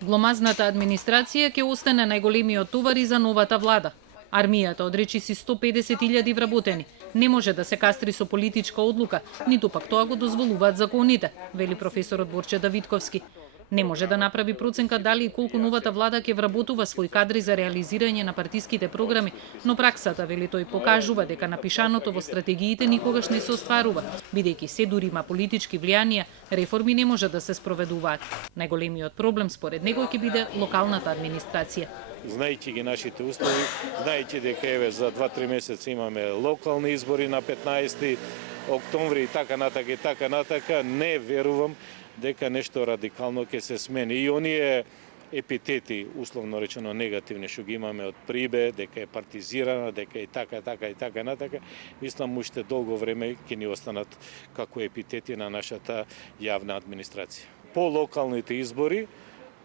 Гломазната администрација ќе остане најголемиот товар и за новата влада. Армијата одречи си 150.000 вработени. Не може да се кастри со политичка одлука, ниту пак тоа го дозволуваат законите, вели професорот Борче Давидковски. Не може да направи проценка дали и колку новата влада ќе вработува свои кадри за реализирање на партиските програми, но праксата, вели тој, покажува дека напишаното во стратегиите никогаш не се остварува, бидејќи се дури има политички влијанија, реформи не може да се спроведуваат. Најголемиот проблем според него ќе биде локалната администрација. Знаејќи ги нашите услови, знаејќи дека еве за 2-3 месеца имаме локални избори на 15 октомври и така натака, не верувам дека нешто радикално ќе се смени. И оние епитети, условно речено негативни, што ги имаме од Прибе, дека е партизирана, дека е така натака, мислам уште долго време ќе ни останат како епитети на нашата јавна администрација. По локалните избори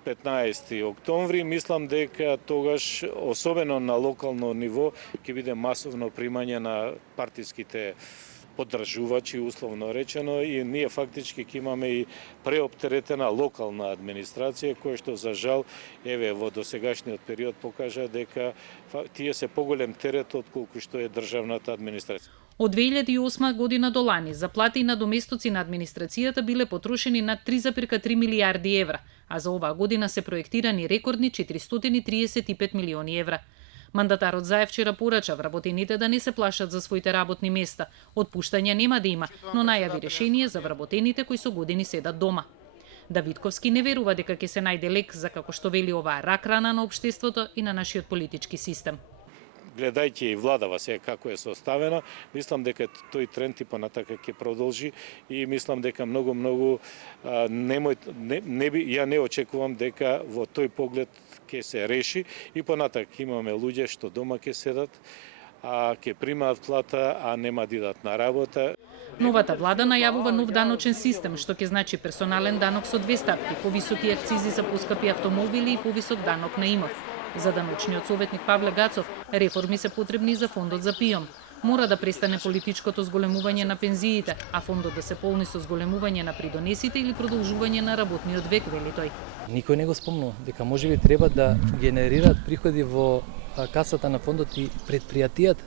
15 октомври, мислам дека тогаш, особено на локално ниво, ќе биде масовно примање на партиските поддржувачи, условно речено, и ние фактички ќе имаме и преоптеретена локална администрација, која што за жал, еве, во досегашниот период покажа дека тие се поголем терет отколку што е државната администрација. Од 2008 година до лани заплати и надоместоци на администрацијата биле потрошени над 3,3 милијарди евра, а за оваа година се проектирани рекордни 435 милиони евра. Мандатарот Заев вчера порача вработените да не се плашат за своите работни места. Отпуштања нема да има, но најави решение за вработените кои со години седат дома. Давидковски не верува дека ќе се најде лек за, како што вели, оваа рак рана на општеството и на нашиот политички систем. Гледајќи и владава сега како е составена, мислам дека тој тренд и понатака ќе продолжи и мислам дека многу ја не очекувам дека во тој поглед ќе се реши и понатака имаме луѓе што дома ќе седат, ќе примаат плата, а нема да идат на работа. Новата влада најавува нов даночен систем, што ќе значи персонален данок со 2 стапки, повисоки акцизи за поскапи автомобили и повисок данок на имот. За даночниот советник Павле Гацов, реформи се потребни за фондот за ПИОМ. Мора да престане политичкото зголемување на пензиите, а фондот да се полни со зголемување на придонесите или продолжување на работниот век, вели тој. Никој не го спомнува дека можеби треба да генерираат приходи во касата на фондот и предпријатијата,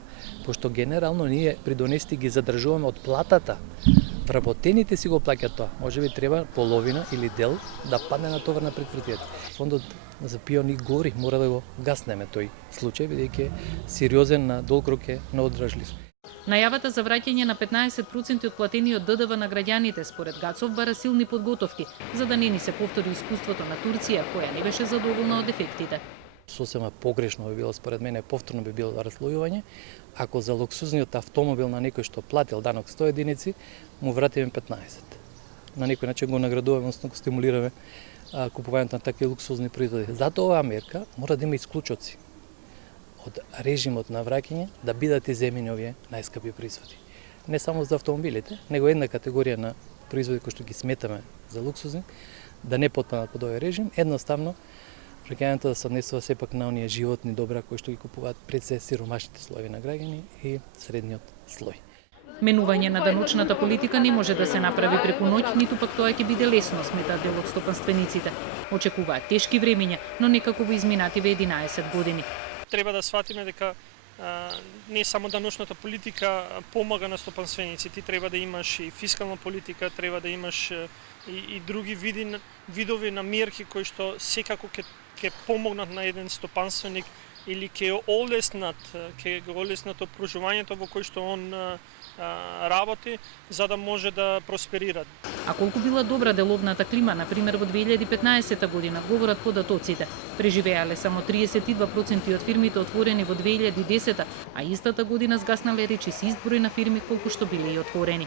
пошто генерално ние придонесите ги задржуваме од платата. Вработените си го плаќаат тоа. Можеби треба половина или дел да падне на товар на предпријатијата. Фондот за ПИОН и гори, мора да го гаснеме тој случај, бидејќи е сериозен на долг рок е неодржлив. Најавата за враќање на 15% од платениот ДДВ на граѓаните според Гацов бара силни подготовки, за да не ни се повтори искуството на Турција, која не беше задоволна од ефектите. Сосема погрешно би било според мене, повторно би било разлојување, ако за луксузниот автомобил на некој што платил данок 100 единици, му вратиме 15. На некој начин го наградуваме, односно го стимулираме купувањето на такви луксузни производи. Затоа оваа мерка мора да има исклучоци од режимот на враќање да бидат иземени овие најскапи производи. Не само за автомобилите, него една категорија на производи кои што ги сметаме за луксузни, да не потпаднат под овој режим, едноставно враќањето да се однесува сепак на оние животни добра кои што ги купуваат пред се сиромашните слоеви на граѓани и средниот слој. Менување на даночната политика не може да се направи преку ноќ, ниту пак тоа ќе биде лесно, сметаат дел од стопанствениците. Очекуваат тешки времиња, но некако во изминативе 11 години. Треба да сватиме дека не само даночната политика помага на стопанственици, ти треба да имаш и фискална политика, треба да имаш и други видови на мерки кои што секако ќе помогнат на еден стопанственик или ќе го олеснат опружувањето во кој што он работи, за да може да просперира. А колку била добра деловната клима, например во 2015 година, говорат податоците. Преживеале само 32% од фирмите отворени во 2010, а истата година згаснале речиси ист број на фирми колку што биле и отворени.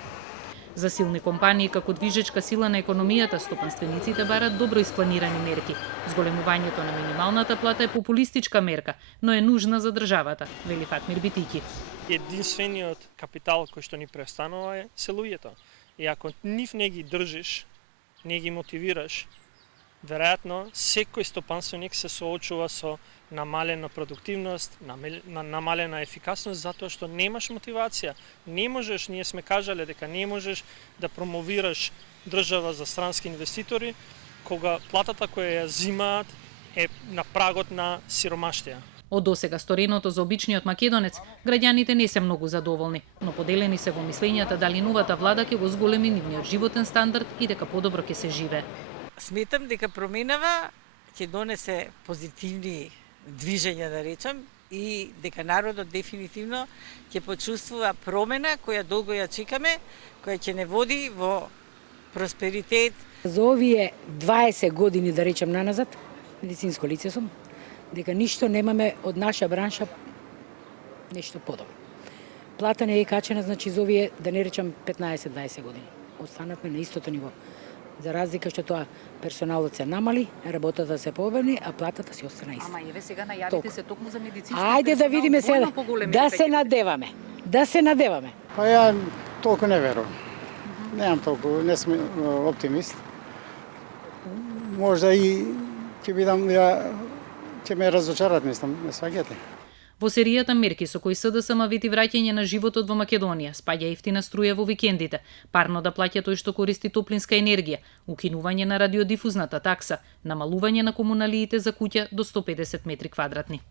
За силни компании како движечка сила на економијата, стопанствениците барат добро испланирани мерки. Зголемувањето на минималната плата е популистичка мерка, но е нужна за државата, вели Фатмир Битики. Единствениот капитал кој што ни преостанува се луѓето. И ако нив не ги држиш, не ги мотивираш, веројатно секој стопанственик се соочува со намалена продуктивност, намалена ефикасност, затоа што немаш мотивација. Не можеш, ние сме кажале дека не можеш да промовираш држава за странски инвеститори кога платата која ја зимаат е на прагот на сиромаштија. Од досега стореното за обичниот македонец, граѓаните не се многу задоволни, но поделени се во мислењата дали новата влада ќе го зголеми нивниот животен стандард и дека подобро ќе се живее. Сметам дека променава ќе донесе позитивни движења, да речам, и дека народот дефинитивно ќе почувствува промена која долго ја чекаме, која ќе не води во просперитет. За овие 20 години, да речем наназад, медицинско лице сум, дека ништо немаме од наша бранша нешто подобро. Плата не е качена, значи за овие, да не речам 15-20 години. Останавме на истото ниво. За разлика што тоа персоналот се намали, работата се пообемни, а платата си остана иста. Ама еве сега најавите се токму за медицински Ајде да видиме сега, да се надеваме. Да се надеваме. Па ја толку не верувам. Немам толку, не сум оптимист. Можда и ќе бидам ќе ме разочарат, мислам, не сваѓате. Во серијата мерки со кои СДСМ види враќање на животот во Македонија, спаѓа ефтина струја во викендите, парно да плаќа тој што користи топлинска енергија, укинување на радиодифузната такса, намалување на комуналиите за куќа до 150 метри квадратни.